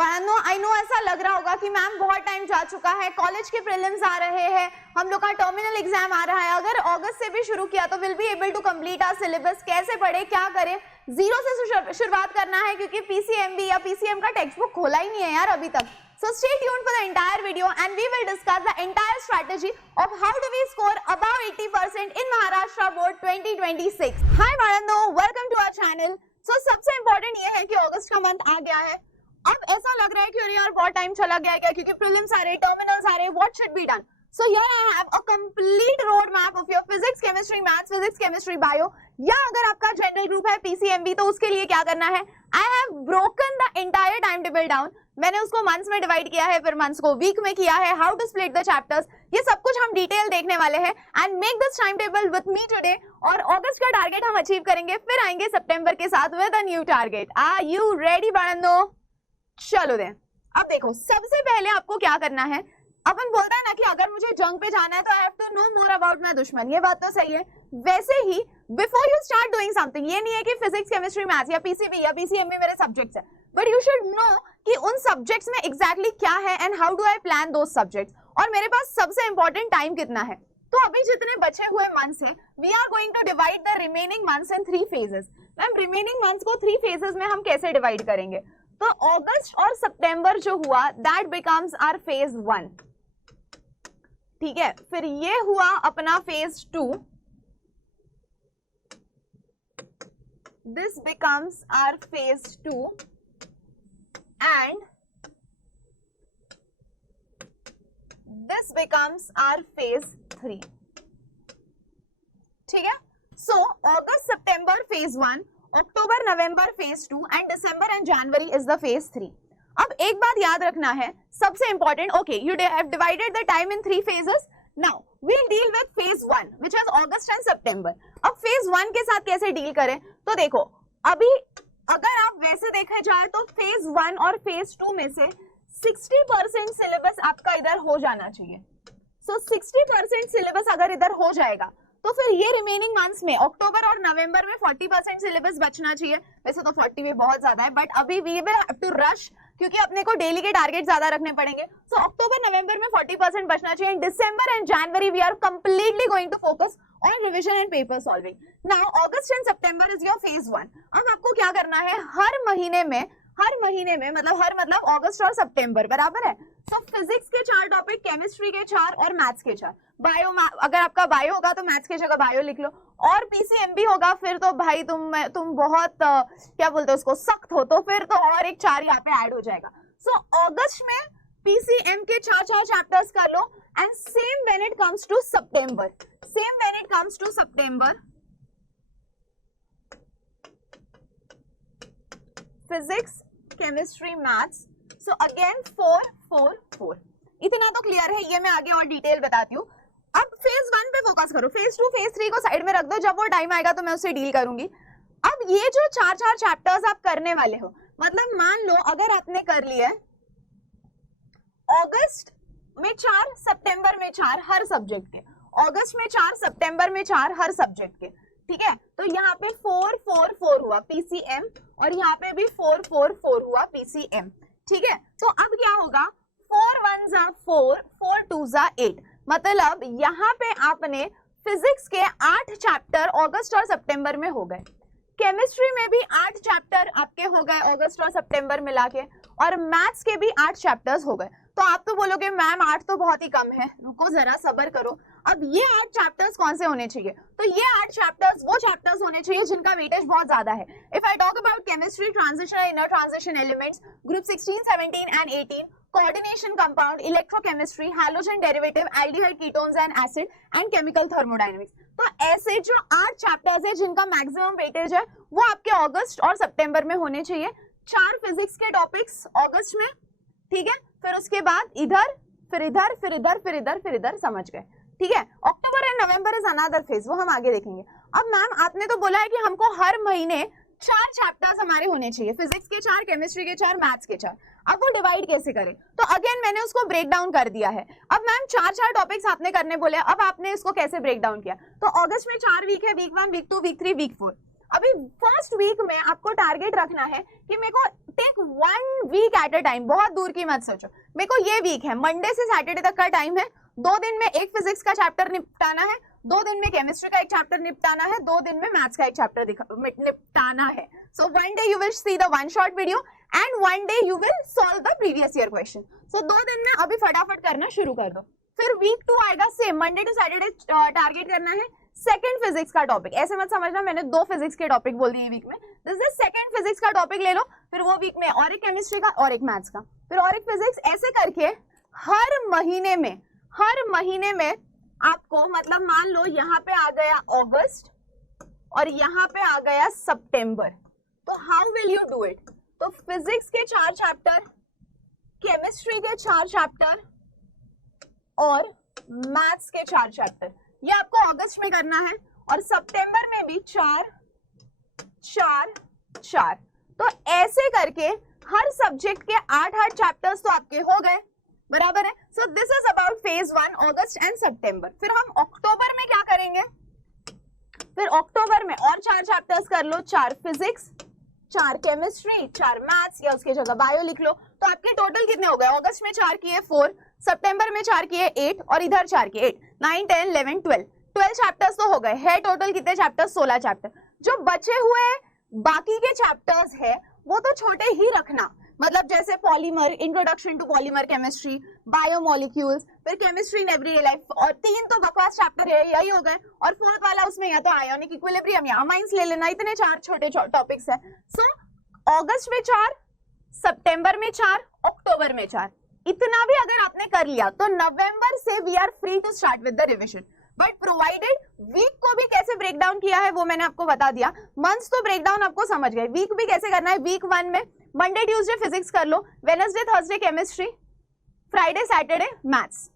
Bano I know ऐसा लग रहा होगा कि मैम बहुत टाइम जा चुका है, कॉलेज के प्रीलिम्स आ रहे हैं, हम लोग का टर्मिनल एग्जाम आ रहा है, अगर अगस्त से भी शुरू किया तो will be able to complete our syllabus, कैसे पढ़े, क्या करें, जीरो से शुरुआत करना है क्योंकि पीसीएमबी या पीसीएम का टेक्स्ट बुक खोला ही नहीं है यार अभी तक. So stay tuned for the entire video and we will discuss the entire strategy of how do we score above 80% in Maharashtra Board 2026. Hi Varando, welcome to our channel. So सबसे important ये है कि अगस्त का month आ गया है. अब ऐसा लग रहा है कि अरे यार बहुत टाइम चला गया है क्या, क्योंकि प्रीलिम्स आ रहे हैं, टर्मिनल्स आ रहे हैं, what should be done? So here I have a complete roadmap of your physics, chemistry, maths, physics, chemistry, bio. या अगर आपका जनरल ग्रुप है पीसीएमबी तो उसके लिए क्या करना है. I have broken the entire timetable down. मैंने उसको मंथ्स में डिवाइड किया है, फिर मंथ्स को वीक में किया है, how to split the chapters, ये सब कुछ हम डिटेल देखने वाले हैं. And make this time table with me today. और अगस्त का टारगेट हम अचीव करेंगे, फिर आएंगे सितंबर के साथ with a new target. Are you ready बड़नो? चलो दे. अब देखो सबसे पहले आपको क्या करना है. अपन बोलता है ना कि अगर मुझे जंग पे जाना है तो I have to know more about my दुश्मन, ये बात तो सही है. वैसे ही before you start doing something, ये नहीं है कि फिजिक्स, केमिस्ट्री, मैथ्स या पीसीबी या पीसीएमबी मेरे सब्जेक्ट्स है, बट यू शुड नो कि उन सब्जेक्ट्स में एग्जैक्टली क्या है and how do I plan those subjects, और मेरे पास सबसे इंपॉर्टेंट टाइम कितना है. तो अभी जितने बचे हुए मंथ्स हैं, we are going to divide the remaining months in 3 phases. Ma'am remaining months को 3 फेजेस में हम कैसे डिवाइड करेंगे? तो अगस्त और सितंबर जो हुआ दैट बिकम्स आवर फेज 1, ठीक है. फिर ये हुआ अपना phase 2, this becomes our phase 2 and this becomes our phase 3. ठीक है. So August, September phase 1, October, November phase 2 and December and January is the phase 3. अब एक बात याद रखना है सबसे important. Okay, you have divided the time in 3 phases. Now we'll deal with phase 1 which is August and September. अब phase 1 के साथ कैसे डील करें? तो देखो अभी अगर आप वैसे देखा जाए तो फेज 1 और फेज 2 में से 60% सिलेबस आपका इधर हो जाना चाहिए. सो 60% सिलेबस अगर इधर हो जाएगा तो फिर ये रिमेनिंग मंथ्स में अक्टूबर और नवंबर में 40% सिलेबस बचना चाहिए. वैसे तो 40 भी बहुत ज्यादा है, बट अभी we will have to rush क्योंकि अपने को डेली के टारगेट ज्यादा रखने पड़ेंगे. सो अक्टूबर नवंबर में 40% बचना चाहिए. In December and January we are completely going to focus on revision and paper solving. Now August and September is your phase 1. अब आपको क्या करना है, हर महीने में मतलब हर मतलब अगस्त और सितंबर बराबर है. तो फिजिक्स के 4 टॉपिक, केमिस्ट्री के 4 और मैथ्स के 4. बायो, अगर आपका बायो होगा तो मैथ्स की जगह बायो लिख लो, और पीसीएमबी होगा फिर तो भाई तुम बहुत क्या बोलते हो उसको सख्त हो, तो फिर तो और एक 4 यहाँ पे ऐड हो जाएगा. सो अगस्त में पीसीएम के 4 चैप्टर्स कर लो. And same when it comes to September. Physics, chemistry, maths. So again 4, 4, 4. इतना तो क्लियर है, ये मैं आगे और डिटेल बताती हूँ. अब फेज 1 पे फोकस करो, फेज 2, फेज 3 को साइड में रख दो, जब वो टाइम आएगा तो मैं उससे डील करूंगी. अब ये जो 4 चैप्टर्स आप करने वाले हो, मतलब मान लो अगर आपने कर लिया अगस्त में 4, सितंबर में 4 हर सब्जेक्ट के, अगस्त में 4, सितंबर में 4 हर सब्जेक्ट के, ठीक है. तो यहाँ पे 4, 4, 4 हुआ पीसीएम, और यहाँ पे भी 4, 4, 4 हुआ पीसीएम, ठीक है. तो अब क्या होगा, 4 1 4, 4 2 8. मतलब यहाँ पे आपने फिजिक्स के 8 चैप्टर अगस्त और सितंबर में हो गए. केमिस्ट्री में भी 8 चैप्टर आपके हो गए अगस्त और सितंबर मिला के, और मैथ्स के भी 8 चैप्टर्स हो गए. तो आप तो बोलोगे मैम 8 तो बहुत ही कम है, रुको जरा सब्र करो. अब ये 8 चैप्टर्स कौन से होने चाहिए? तो ये 8 चैप्टर्स वो चैप्टर्स होने चाहिए जिनका वेटेज बहुत ज्यादा है. If I talk about chemistry, transition and inner transition elements, group 16, 17 and 18, coordination compound, electrochemistry, halogen derivative, aldehyde ketones and acid and chemical thermodynamics. तो ऐसे जो 8 चैप्टर्स है जिनका मैक्सिमम वेटेज है वो आपके अगस्त और सितंबर में होने चाहिए. 4 फिजिक्स के टॉपिक्स अगस्त में, ठीक है. फिर उसके बाद इधर, फिर इधर, फिर इधर, फिर इधर, फिर इधर, समझ गए, ठीक है. October and November is another phase, वो हम आगे देखेंगे. अब मैम आपने तो बोला है कि हमको हर महीने 4 चैप्टर्स हमारे होने चाहिए, फिजिक्स के 4, केमिस्ट्री के 4, मैथ्स के 4. अब वो डिवाइड कैसे करें? तो अगेन मैंने उसको ब्रेक डाउन कर दिया है. अब मैम 4 टॉपिक्स आपने करने बोले, अब आपने इसको कैसे ब्रेक डाउन किया? तो अगस्त में 4 वीक है, वीक 1, वीक 2, वीक 3, वीक 4. अभी फर्स्ट वीक में आपको टारगेट रखना है कि मेरे को take 1 week at a time, बहुत दूर की मत सोचो। मेरे को ये वीक है, मंडे से सैटरडे तक का टाइम है, 2 दिन में एक फिजिक्स का चैप्टर निपटाना है, 2 दिन में केमिस्ट्री का एक चैप्टर निपटाना है, 2 दिन में मैथ्स का एक चैप्टर निपटाना है। So 1 day you will see the 1 short video and 1 day you will solve the previous year question. So 2 दिन में अभी फटाफट करना शुरू कर दो। फिर वीक 2 आएगा, same Monday to Saturday target करना है सेकंड फिजिक्स का टॉपिक। ऐसे मत समझना मैंने 2 फिजिक्स के टॉपिक बोल दिए वीक में, दिस इज सेकंड फिजिक्स का टॉपिक ले लो, फिर वो वीक में और एक केमिस्ट्री का और एक मैथ्स का, फिर और एक फिजिक्स, ऐसे करके हर महीने में आपको, मतलब मान लो यहाँ पे आ गया अगस्त और यहाँ पे आ गया सितंबर, तो how will you do it? तो फिजिक्स के 4 चैप्टर, केमिस्ट्री के 4 चैप्टर और मैथ्स के 4 चैप्टर, ये आपको अगस्त में करना है, और सितंबर में भी 4 4 4। तो ऐसे करके हर सब्जेक्ट के 8-8 चैप्टर्स तो आपके हो गए, बराबर है। So this is about phase 1 August and September. फिर हम अक्टूबर में क्या करेंगे? फिर अक्टूबर में और 4 चैप्टर्स कर लो, 4 फिजिक्स, 4 केमिस्ट्री, 4 मैथ्स, या उसकी जगह बायो लिख लो। तो आपके टोटल कितने हो गए? अगस्त में 4 किए 4, सितंबर में 4 किए 8, और इधर 4 किए 8, 9 10 11 12 चैप्टर्स तो हो गए। है टोटल कितने चैप्टर्स? 16 चैप्टर। जो बचे हुए बाकी के चैप्टर्स है वो तो छोटे ही रखना, मतलब जैसे polymer, introduction to polymer chemistry, biomolecules, फिर केमिस्ट्री इन एवरीडे लाइफ, और 3 तो बकवास चैप्टर है, यही हो गए। और 4th वाला उसमें या तो आयोनिक इक्विलिब्रियम या अमाइंस ले लेना, इतने 4 छोटे टॉपिक्स है। सो अगस्त में 4, सितंबर में 4, अक्टूबर में 4, इतना भी अगर आपने कर लिया तो नवंबर से we are free to start with the revision. But provided week को भी कैसे ब्रेक डाउन किया है वो मैंने आपको बता दिया। मंथ्स तो ब्रेक डाउन आपको समझ गए, वीक भी कैसे करना है। वीक 1 में मंडे ट्यूसडे फिजिक्स कर लो, Wednesday Thursday chemistry, Friday Saturday maths.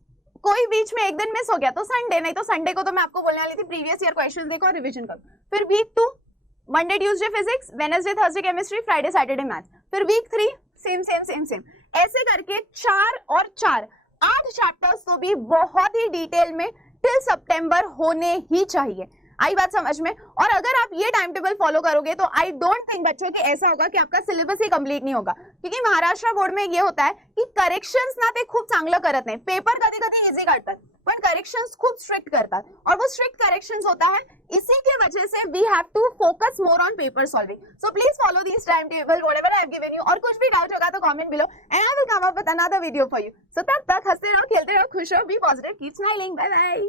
कोई बीच में एक दिन मिस हो गया तो संडे, नहीं तो संडे को तो मैं आपको बोलने वाली थी प्रीवियस ईयर क्वेश्चंस देखो और रिवीजन करो। फिर week 2 Monday Tuesday physics, Wednesday Thursday chemistry, Friday Saturday maths. फिर week 3 same same same same, ऐसे करके 4 और 4 8 चैप्टर्स तो भी बहुत ही डिटेल में टिल सितंबर होने ही चाहिए। आई बात समझ में? और अगर आप ये टाइम टेबल फॉलो करोगे तो आई डोंट थिंक बच्चों कि ऐसा होगा कि आपका सिलेबस ही कंप्लीट नहीं होगा, क्योंकि महाराष्ट्र बोर्ड में ये होता है की करेक्शन्स ना ते खूप चांगलं करत नाही, पेपर कधी कधी इजी काढतात पण करेक्शन्स खूप स्ट्रिक्ट करतात, और वो स्ट्रिक्ट करेक्शंस होता है, इसी के वजह से we have to focus more on paper solving. So please follow this time table whatever I have given you, और कुछ भी डाउट होगा तो comment below and I will come up with another video for you. So तब तक हंसते रहो, खेलते रहो, खुश रहो, be positive, keep smiling, bye bye.